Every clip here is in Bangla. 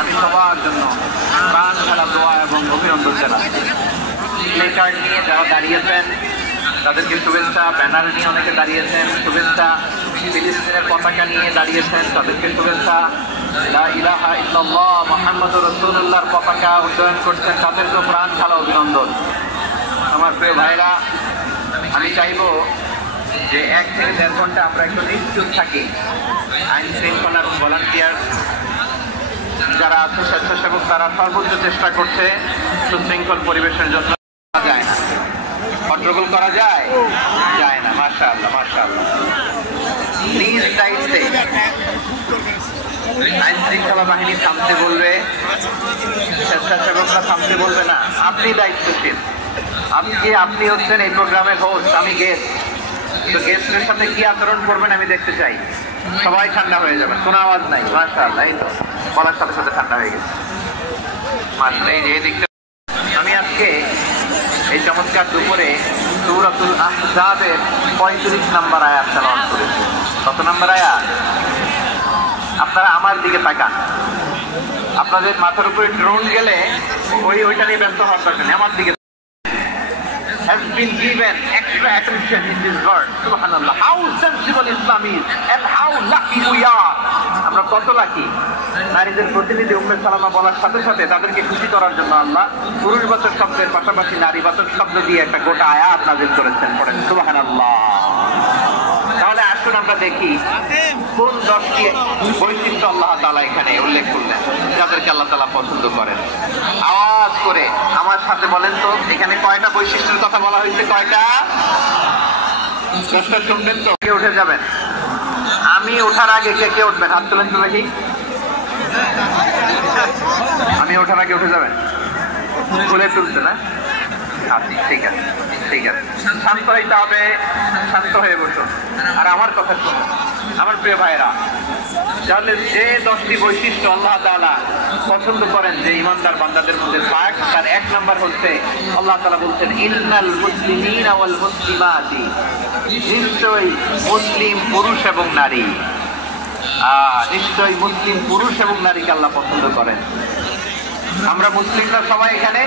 আমি সবার জন্য প্রাণ খেলা দোয়া এবং অভিনন্দন জানাচ্ছি। প্লে কার্ড নিয়ে যারা দাঁড়িয়েছেন তাদেরকে শুভেচ্ছা, ব্যানার নিয়ে অনেকে দাঁড়িয়েছেন শুভেচ্ছা, ফিলিস্তিনের পতাকা নিয়ে দাঁড়িয়েছেন তাদেরকে শুভেচ্ছা, লা ইলাহা ইল্লাল্লাহ মুহাম্মাদুর রাসূলুল্লাহর পতাকা উড্ডয়ন করছেন তাদেরকেও প্রাণ খেলা অভিনন্দন। আমার প্রিয় ভাইরা, আমি চাইবো যে 1 থেকে 1.5 ঘন্টা আমরা একটু নিশ্চুপ থাকি। আইন শৃঙ্খলার ভলান্টিয়ার যারা আছে, স্বেচ্ছাসেবক, তারা সর্বোচ্চ চেষ্টা করছে সুশৃঙ্খল পরিবেশের জন্য। যায় না, কন্ট্রোল করা যায় না। মাশাআল্লাহ মাশাআল্লাহ। নিজ দায়িত্বে আইন শৃঙ্খলা বাহিনী থামতে বলবে, স্বেচ্ছাসেবকরা থামতে বলবে না। আপনি দায়িত্বশীল। আপনি হচ্ছেন এই প্রোগ্রামের হোস্ট, আমি গেস্ট। তো গেস্টের সাথে কি আচরণ করবেন আমি দেখতে চাই। সবাই ঠান্ডা হয়ে যাবেন, কোনো আওয়াজ নাই। মাশাআল্লাহ, এই তো বলার সাথে সাথে ঠান্ডা হয়ে গেছে। মাশাআল্লাহ। এই দিকটা আমি আজকে এই চমৎকার দুপুরে সূরাতুল আহজাবের 35 নম্বর আয়াত তেলাওয়াত করেছি। কত নম্বর আয়াত? আপনারা আমার দিকে তাকান। আপনাদের মাথার উপরে ড্রোন গেলে ওইটা নিয়ে ব্যস্ত হওয়ার দরকার নেই, আমার দিকে। Has been given extra attention in this verse. Subhanallah. How sensible Islam is and how lucky we are. আমরা কত লাকি। নারীদের প্রতিনিধি উম্মে সালামা বলার সাথে সাথে তাদেরকে খুশি করার জন্য আল্লাহ পুরুষবাচক শব্দের পাশাপাশি নারীবাচক শব্দ দিয়ে একটা গোটা আয়াত নাযিল করেছেন। পড়েন সুবহানাল্লাহ। তাহলে আসুন আমরা দেখি কোন 10টি বৈশিষ্ট্য আল্লাহ তাআলা এখানে উল্লেখ করলেন যাদেরকে আল্লাহ তাআলা পছন্দ করেন। আওয়াজ করে আমার সাথে বলেন তো, এখানে কয়টা বৈশিষ্ট্যের কথা বলা হয়েছে? কয়টা? 10টা শুনবেন তো? কে উঠে যাবেন? আমি ওঠার আগে কে উঠবেন? হাত তোলেন তো দেখি। আমি ওঠার আগে উঠে যাবেন? খুলে তুলছে না? আচ্ছা, ঠিক আছে ঠিক আছে। শান্ত হইতে হবে, শান্ত হয়ে বসো। আর আমার কথা শুনো আমার প্রিয় ভাইরা। তাহলে যে 10টি বৈশিষ্ট্য আল্লাহ তাআলা পছন্দ করেন যে ইমানদার বান্দাদের মধ্যে পাক, তার 1 নাম্বার হচ্ছে আল্লাহ তাআলা বলছেন ইন্নাল মুসলিমিনা ওয়াল মুসলিমাতি, নিশ্চয়ই মুসলিম পুরুষ এবং নারী। নিশ্চয়ই মুসলিম পুরুষ এবং নারীকে আল্লাহ পছন্দ করেন। আমরা মুসলিমরা সবাই এখানে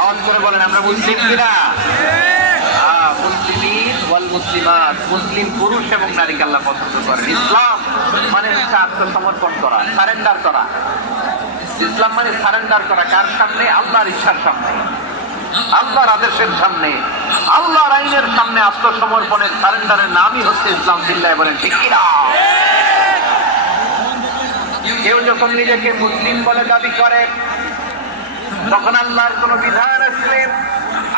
আওয়াজ করে বলেন আমরা মুসলিম কিনা? মুসলিমিন ওয়াল মুসলিমাত, মুসলিম পুরুষ এবং নারীকে আল্লাহ পছন্দ করেন। ইসলাম মানে হচ্ছে আত্মসমর্পণ করা, সারেন্ডার করা। ইসলাম মানে সারেন্ডার করা। কার সামনে? আল্লাহর ইচ্ছার সামনে, আল্লাহর আদেশের সামনে, আল্লাহর আইনের সামনে আত্মসমর্পণের সারেন্ডারের নামই হচ্ছে ইসলাম। চিল্লায় বলেন ঠিক কিনা? কেউ যখন নিজেকে মুসলিম বলে দাবি করে তখন আল্লাহর কোন বিধান আসলে,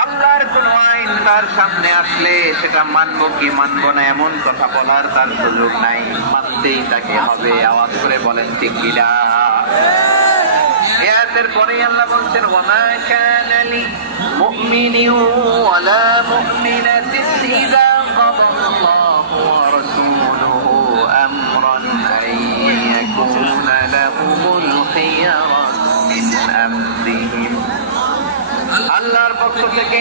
আল্লাহর কোন আইন তার সামনে আসলে সেটা মানবো কি মানবো না এমন কথা বলার তার সুযোগ নাই, মানতেই তাকে হবে। আওয়াজ করে বলেন ঠিক কিনা? এর পরে আল্লাহ বলছেন ওয়ামা কানা লি মুমিনিন ওয়ালা মুমিনাতিন ইযা কাদাল্লাহু ওয়া রাসূলুহু আমরান আইয়াকুনা লাহুমুল খিয়ারাতু মিন আমরিহিম। আল্লাহর পক্ষ থেকে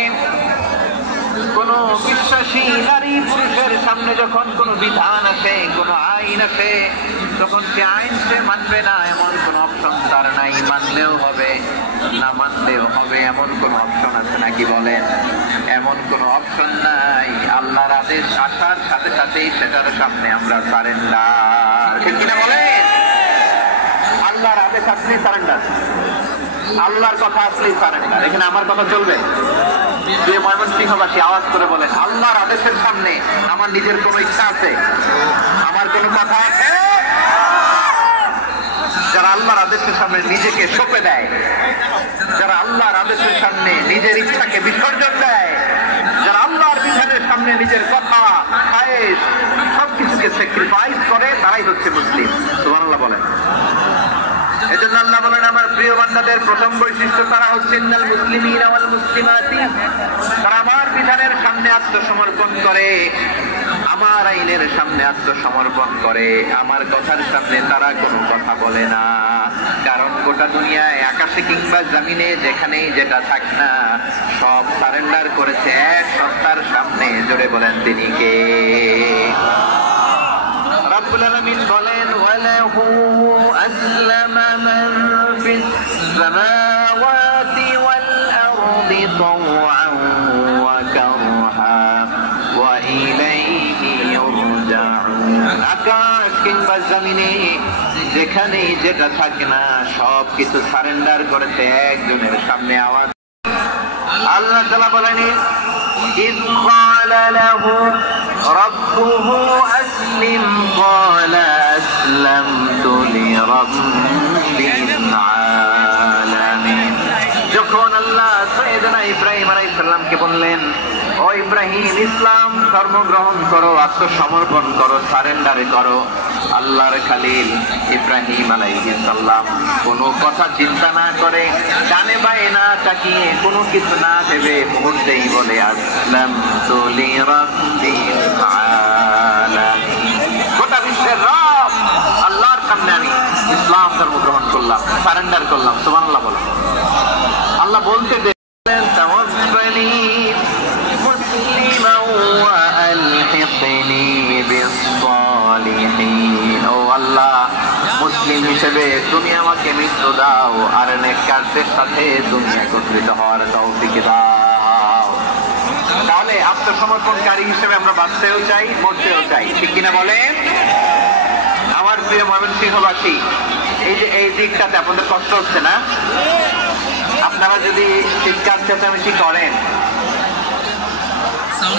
কোন বিশ্বাসী নারী পুরুষের সামনে যখন কোন বিধান আসে, কোন আইন আসে, তখন সে আইন সে মানবে না এমন কোন অপশন তার নাই। মানলেও হবে না মানলেও হবে এমন কোন অপশন আছে নাকি? বলেন, এমন কোন অপশন নাই। আল্লাহর আদেশ আসার সাথে সাথেই সেটার সামনে আমরা সারেন্ডার। ঠিক কিনা বলেন? আল্লাহর আদেশ আসলেই সারেন্ডার, আল্লাহর কথা আসলেই সারেন্ডার। এখানে আমার কথা চলবে? যে ময়মনসিংহবাসী আওয়াজ করে বলেন আল্লাহর আদেশের সামনে আমার নিজের কোন ইচ্ছা আছে? আমার কোন কথা আছে? যারা আল্লাহর আদেশের সামনে নিজেকে সঁপে দেয়, যারা আল্লাহর আদেশের সামনে নিজের ইচ্ছাকে বিসর্জন দেয়, যারা আল্লাহর বিধানের সামনে নিজের কথা, খায়েশ সবকিছুকে স্যাক্রিফাইস করে, তারাই হচ্ছে মুসলিম। সুবহানাল্লাহ বলেন। এজন্য আল্লাহ বলেন আমার প্রিয় বান্দাদের প্রথম বৈশিষ্ট্য তারা হচ্ছে ইন্নাল মুসলিমিনা ওয়াল মুসলিমাতি, তারা আমার বিধানের সামনে আত্মসমর্পণ করে, আমার আইনের সামনে আত্মসমর্পণ করে, আমার কথার সামনে তারা কোনো কথা বলে না। কারণ গোটা দুনিয়ায় আকাশে কিংবা জমিনে যেখানেই যেটা থাক না সব সারেন্ডার করেছে এক সত্তার সামনে। জোরে বলেন তিনি কে? রব্বুল আলামিন বলেন ওয়ালাহু আসলামা মান السماوات والأرض طوعا وكرها وإليه يرجعون আকাশ কিংবা জমিনে যেখানেই যেটা থাকে না সব কিছু সারেন্ডার করেছে একজনের সামনে। আওয়াজ আল্লাহ তাআলা বলেন إذ قال له ربه أسلم قال أسلمت لرب العالمين। যখন আল্লাহ সাইয়েদনা ইব্রাহিম আলাইহিস সালামকে বললেন, ও ইব্রাহিম, ইসলাম ধর্ম গ্রহণ করো, আত্মসমর্পণ করো, সারেন্ডার করো, আল্লাহর খলিল ইব্রাহিম আলাইহিস সালাম কোনো কথা চিন্তা না করে, ডানে বায়ে না তাকিয়ে, কোনো কিছু না ভেবে মুহূর্তেই বলে আসলামতু লিরাব্বিল আলামিন। গোটা বিশ্বের রব আল্লাহর সামনে আমি ইসলাম ধর্ম গ্রহণ করলাম, সারেন্ডার করলাম। সুবহানাল্লাহ বলো। আল্লাহ বলতে দেন তাওয়াক্কালি মুসলিমান ওয়া আলহিকনি বিস-সালিহিন। ও আল্লাহ, মুসলিম হিসেবে তুমি আমাকে মৃত্যু দাও আর নেককারদের সাথে তুমি একত্রিত হওয়ার তৌফিক দাও। তাহলে আত্মসমর্পণকারী হিসেবে আমরা বাঁচতেও চাই, মরতেও চাই, ঠিক কিনা বলেন? আমার প্রিয় ময়মনসিংহবাসী, এই যে এই দিকটাতে আপনাদের কষ্ট হচ্ছে না? আপনারা যদি চিৎকার চেঁচামেচি করেন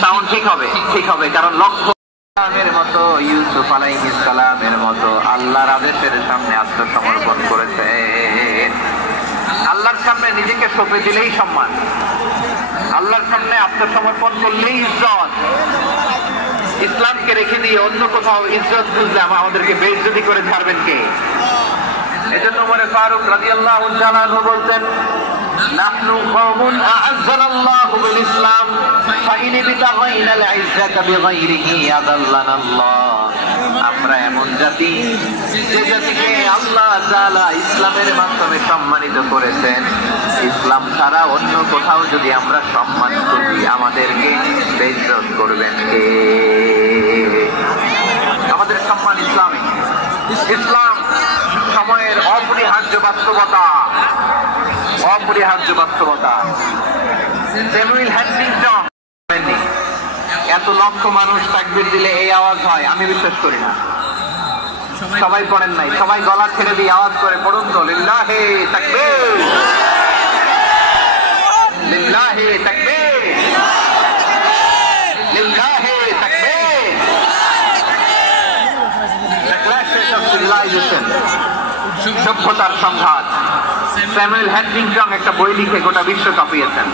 সাউন্ড ঠিক হবে, ঠিক হবে, কারণ লক্ষ্য মতো ইউসুফ আলাইহিস সালামের মতো আল্লাহর আদেশের সামনে আত্মসমর্পণ করেছে। আল্লাহর সামনে নিজেকে সঁপে দিলেই সম্মান, আল্লাহর সামনে আত্মসমর্পণ করলেই ইজ্জত। ইসলামকে রেখে দিয়ে অন্য কোথাও ইজ্জত খুঁজলে আমাদেরকে বেইজ্জতি করে ছাড়বেন কে? এজন্য ওমর ফারুক রাদিয়াল্লাহু তাআলা আনহু বলতেন, নাহনু কওমুন আ'আজ্জানাল্লাহু বিল ইসলাম ফাইন বিতাগাইনাল ইজ্জাতা বিগাইরিহি আদাল্লানাল্লাহ। আমরা এমন জাতি যে জাতিকে আল্লাহ তাআলা ইসলামের মাধ্যমে সম্মানিত করেছেন। ইসলাম ছাড়া অন্য কোথাও যদি আমরা সম্মান করি আমাদেরকে বেইজ্জত করবেন কে? আমাদের সম্মান ইসলামে। ইসলাম সময়ের অপরিহার্য বাস্তবতা, অপরিহার্য বাস্তবতা। স্যামুয়েল হ্যান্টিংটন, এত লক্ষ মানুষ তাকবীর দিলে এই আওয়াজ হয়, আমি বিশ্বাস করি না। সবাই পড়েন নাই, সবাই গলা ছেড়ে দিয়ে আওয়াজ করে পড়ুন তো, লিল্লাহে তাকবীর, লিল্লাহে তাকবীর, লিল্লাহে তাকবীর। The clashes of civilization, সভ্যতার সংঘাত। স্যামুয়েল হ্যান্টিংটন একটা বই লিখে গোটা বিশ্ব কাঁপিয়েছেন।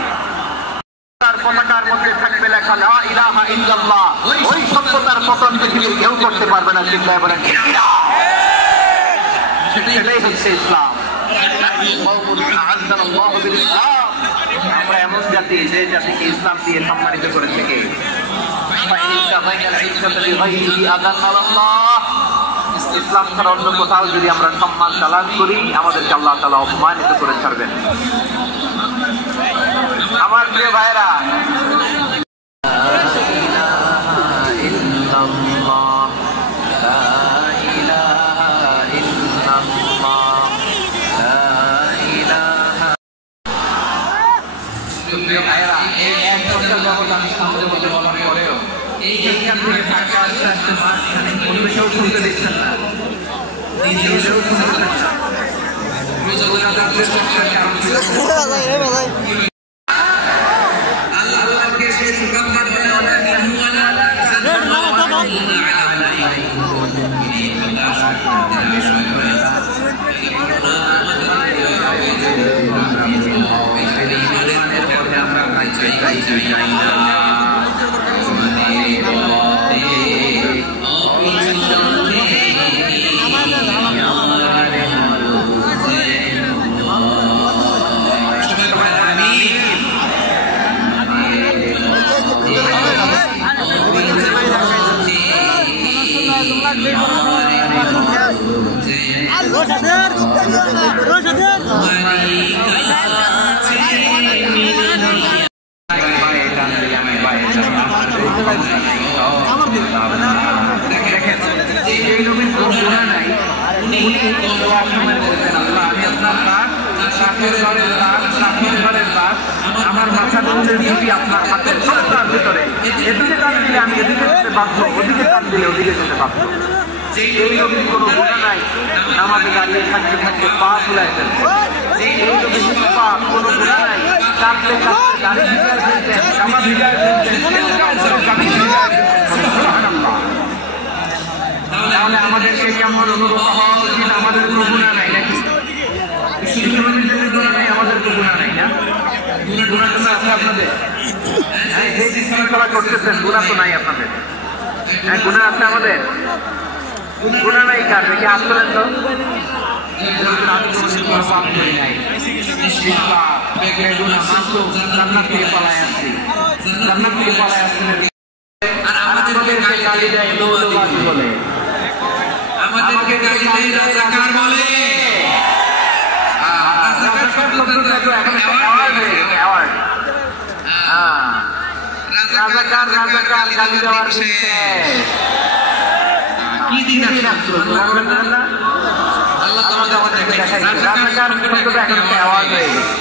তার পতাকার মধ্যে থাকবে লেখা লা ইলাহা ইল্লাল্লাহ। ওই সভ্যতার পতন পৃথিবীর কেউ করতে পারবে না। চিল্লায় বলেন ঠিক কিনা? সেটাই হচ্ছে ইসলাম। আমরা এমন জাতি যে জাতিকে ইসলাম দিয়ে সম্মানিত করেছে কে? ইসলাম ছাড়া অন্য কোথাও যদি আমরা সম্মান তালাশ করি আমাদেরকে আল্লাহ তাআলা অপমানিত করে ছাড়বেন। আমার প্রিয় ভাইরা, রাতের ঘরের রাত, রাতের ঘরের রাত, আমার মাথা বলছে যদি আপনার হাতের সবটার ভিতরে এদিকে টান দিলে আমি এদিকে যেতে বাধ্য, ওদিকে টান দিলে ওদিকে যেতে বাধ্য। এই নবীর কোনো গুণা নাই, নামাজে দাঁড়িয়ে থাকতে থাকতে পা ফুলায় ফেলছে। এই নবীর পাপ কোনো গুণা নাই, কাঁদতে কাঁদতে দাঁড়িয়ে ভিজায় ফেলছেন, জামা ভিজায় ফেলছেন, তাহলে আমাদেরকে কেমন অনুভব হওয়া উচিত? আমাদের কোনো গুণা নাই নাকি? আমাদের তো গুণা নাই না? গুণা টুনা আছে আপনাদের? এই শৃঙ্খলা করতেছেন, গুণা তো নাই আপনাদের। হ্যাঁ, গুণা আছে আমাদের? গুণা নাই কার? দেখি হাত তোলেন তো। জান্নাত থেকে পালায় আসছি, জান্নাত থেকে পালায় আসছি, আমাদেরকে গালি দেয় মৌলবাদী বলে, আমাদেরকে গালি দেয় রাজাকার বলে। রাজাকার রাজাকার গালি দেওয়ার কি দিন আল্লাহ তো আমাদের দেখাইছে। রাজাকার শব্দটা এখন একটা আওয়াজ হয়ে গেছে।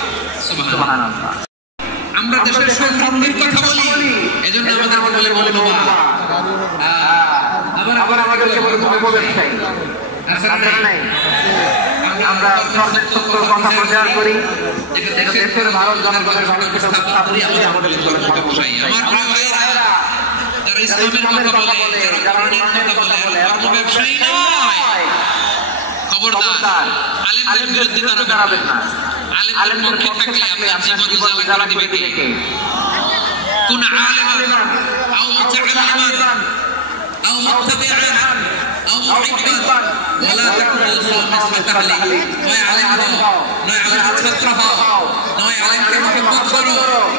সুবহানাল্লাহ। আমরা দেশের সমৃদ্ধির কথা বলি, এজন্য আমাদেরকে বলে মৌলবাদ। আবার আমাদেরকে বলে ব্যবসায়ী। নাই আমরা সর্বের সত্য কথা প্রচার করি, দেশের ভারত জনগণের ভারতকে স্থাপনা করি, আমাদের ব্যবসায়ী। আমার ভাইরা যারা ইসলামের কথা বলে, যারা কোরআনের কথা বলে, আর কোনো ব্যবসায়ী নয়। খবরদার আলেমদের বিরুদ্ধে দাঁড়াবেন না। আলেমদের পক্ষে থাকলে আপনার জীবন উজালা করে দিবে কে? কোন আলেমান আও মুতাআল্লিমান আও মুত্তাবিআন আও মুহিব্বান ওয়ালা তাকুল খামিস তাহলি। নয় আলেম হও, নয় আলেমের ছাত্র হও, নয় আলেমকে মহব্বত করো,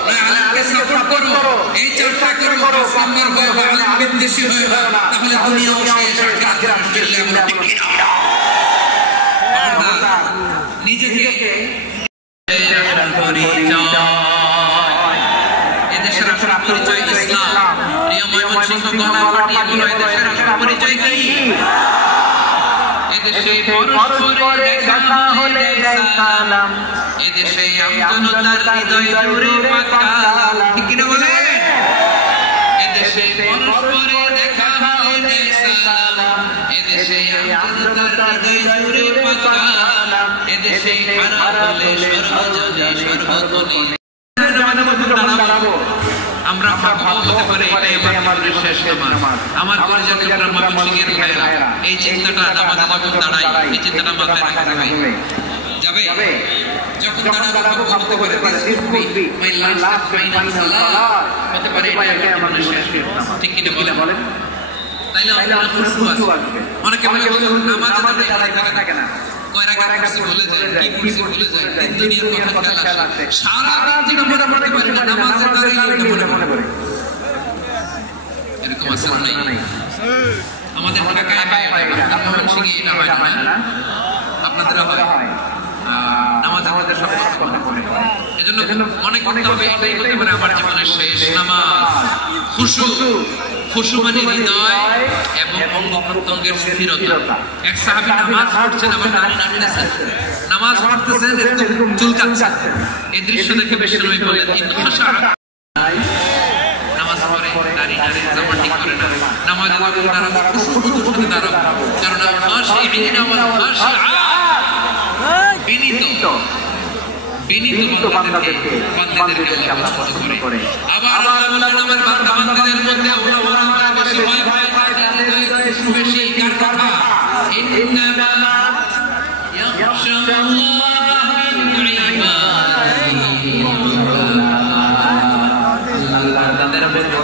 নয় আলেমকে সাপোর্ট করো। এই চারটা করো, সামনের হয়ে আলেম বিদ্বেষী হয়ে না, তাহলে দুনিয়াও শেষ, আখিরাত চলে আমরা ঠিক কি না? নিজেকে এদেশের আসল পরিচয় ইসলাম। প্রিয় ময়মনসিংহ গলা ফাটিয়ে বলো, এদেশের আসল পরিচয় কি? এদেশে পরস্পরে দেখা হলে দেয় সালাম, এদেশে আমজনতার হৃদয় জুড়ে পাকা কালাম। ঠিক কিনা বলেন? এদেশে পরস্পরে দেখা হলে দেয় সালাম, এদেশে আমজনতার হৃদয় জুড়ে পাকা কালাম, এদেশে খারাপ হলে সর্বজনে সর্বতলে। আমরা ভালো হতে পারে, এটাই আমাদের শেষ নামাজ। আমার পরিচয় ময়মনসিংহের ভাইরা, এই চিন্তাটা নামাজে যখন দাঁড়াই, এই চিন্তাটা মাথায় রাখা যাবে। যখন দাঁড়াবো হতে পারে মাই লাস্ট ফাইনাল সালাত, হতে পারে এটা আমাদের শেষ নামাজ। ঠিক কি না বলেন? তাইলে আমরা খুশু আসবে। অনেকে বলে নামাজে দাঁড়াই থাকে না, কয়রা কুরসি ভুলে যায়, কি কুরসি ভুলে যায়, দিন দুনিয়ার কথা খেয়াল আসে, সারা দিন মনে পড়তে পারে না, নামাজে দাঁড়াইলে মনে পড়ে। এরকম আছে না? নাই। আমাদের ঢাকায় ময়মনসিংহে এটা হয় না, আপনাদের হয়। আমাদের সব কথা মনে হয়। এজন্য মনে করতে হবে এটাই হতে পারে আমার জীবনের শেষ নামাজ। খুশু মানে হৃদয় এবং অঙ্গ প্রত্যঙ্গের স্থিরতা। এক সাহাবী নামাজ পড়ছেন, আবার দাড়ি নাড়তেছেন, নামাজ পড়তেছেন, এরকম চুলকাচ্ছেন। এই দৃশ্য দেখে বিশ্বনবী বললেন, নামাজ পড়ে দাড়ি নাড়ে, জামা ঠিক করে না, নামাজে যখন দাঁড়াবো খুশুর সাথে দাঁড়াবো, কারণ খাশিঈনা ওয়াল খাশিআত, বিনীত বান্দাদেরকে আল্লাহ পছন্দ করে। আবার আল্লাহ বলেন, আমার বান্দাদের মধ্যে ওলামারা বেশি ভয় পায়, বেশি কার কথা? ইন্নামা ইয়াখশাল্লাহ মিন ইবাদিহি আল্লাহ তাদের মধ্যে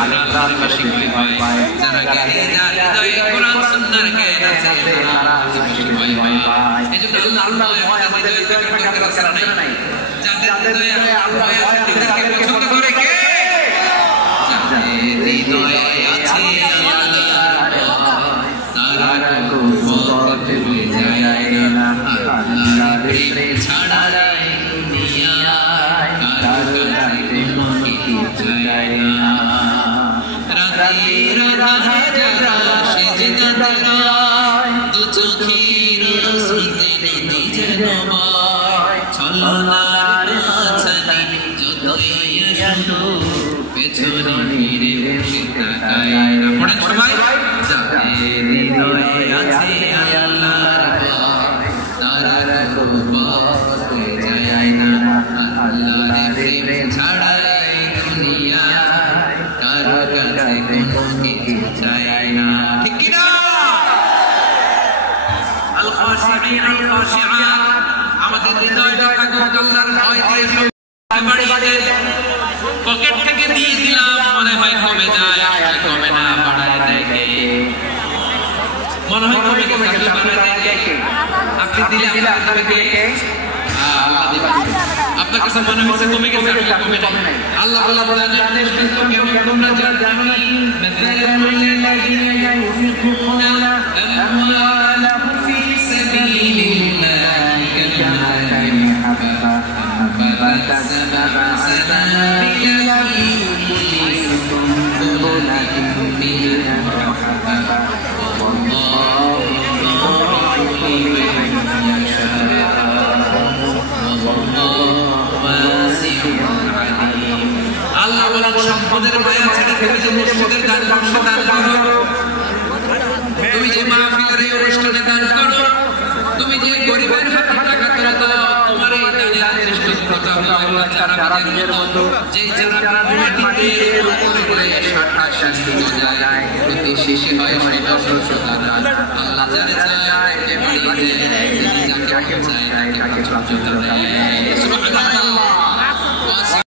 আলেমরা বেশি ভয় পায়, যারা হৃদয়ে কোরআন সুন্নাহর জ্ঞান আছে তারা বেশি ভয় পায়। এজন্য আল্লাহর ভয় আমাদের হৃদয়ে থাকার দরকার নাই। যাদের হৃদয়ে আল্লাহ তাদেরকে পছন্দ করে কে? যাদের হৃদয়ে আছে আল্লাহর ভয়, তারা পথ ভুলে যায় না। আল্লাহর প্রেম ছাড়া দুনিয়ায় কারো কাছে মুক্তি চায় না। রাতের আধারে যারা সিজদায় দু চোখের স্মৃতি নিজের নয়, আল্লাহর হাসানি যতই আসো পেছনে ফিরে বসে তাকাই না। পড়েন সবাই, যাদের হৃদয়ে আছে আল্লাহর ভয় তারা কবর হয়ে যায় না। আল্লাহর প্রেম ছাড়া এই দুনিয়ায় কারো কাছে কোনো কিছু চাই না। ঠিক কি না? আল খাশিঈন আল খাশিআত, আমাদের হৃদয়টা থাকুক আল্লাহর ভয় দিয়ে বাড়িয়ে দেন। পকেট থেকে দিয়ে দিলাম মনে হয় কমে যায়, কমে না, বাড়ায় দেখে মনে হয় কমে গেছে, বাড়ায় দেখে আপনি দিলে আপনাকে আপনার কাছে মনে হচ্ছে কমে গেছে, কমে নাই। আল্লাহ আল্লাহ বলেন কেমন তোমরা জানো না মাসালুল্লাযিনা ইউনফিকুনা আমওয়ালাহুম ফি সাবিলিল্লাহি কামাসালি হাব্বা আনবাতা সাবআ সানাবিলা ফি কুল্লি সুনবুলাতিন মিনহা হাব্বা ওয়াল্লাহু যুরি'ু লিমান ইয়াশা আল্লাহ বলেন সম্পদের মায়া ছেড়ে তুমি যে মসজিদের দান বাক্সে দান করো, তুমি যে মাহফিলের এই অনুষ্ঠানে দান করো, তুমি যে গরিবের হাতে টাকা তুলে দাও, তোমার এই দানের শ্রেষ্ঠতা হলো চারাগাছের মতো, যে চারা মাটিতে রোপণ করে শাখা শাখা যায়, প্রতি শেষে হয় সেটা শস্যদান। আল্লাহ যারে চায় তাকে বাড়িয়ে দেয়, যাকে চায় তাকে ছোট দেয়। সুবহানাল্লাহ।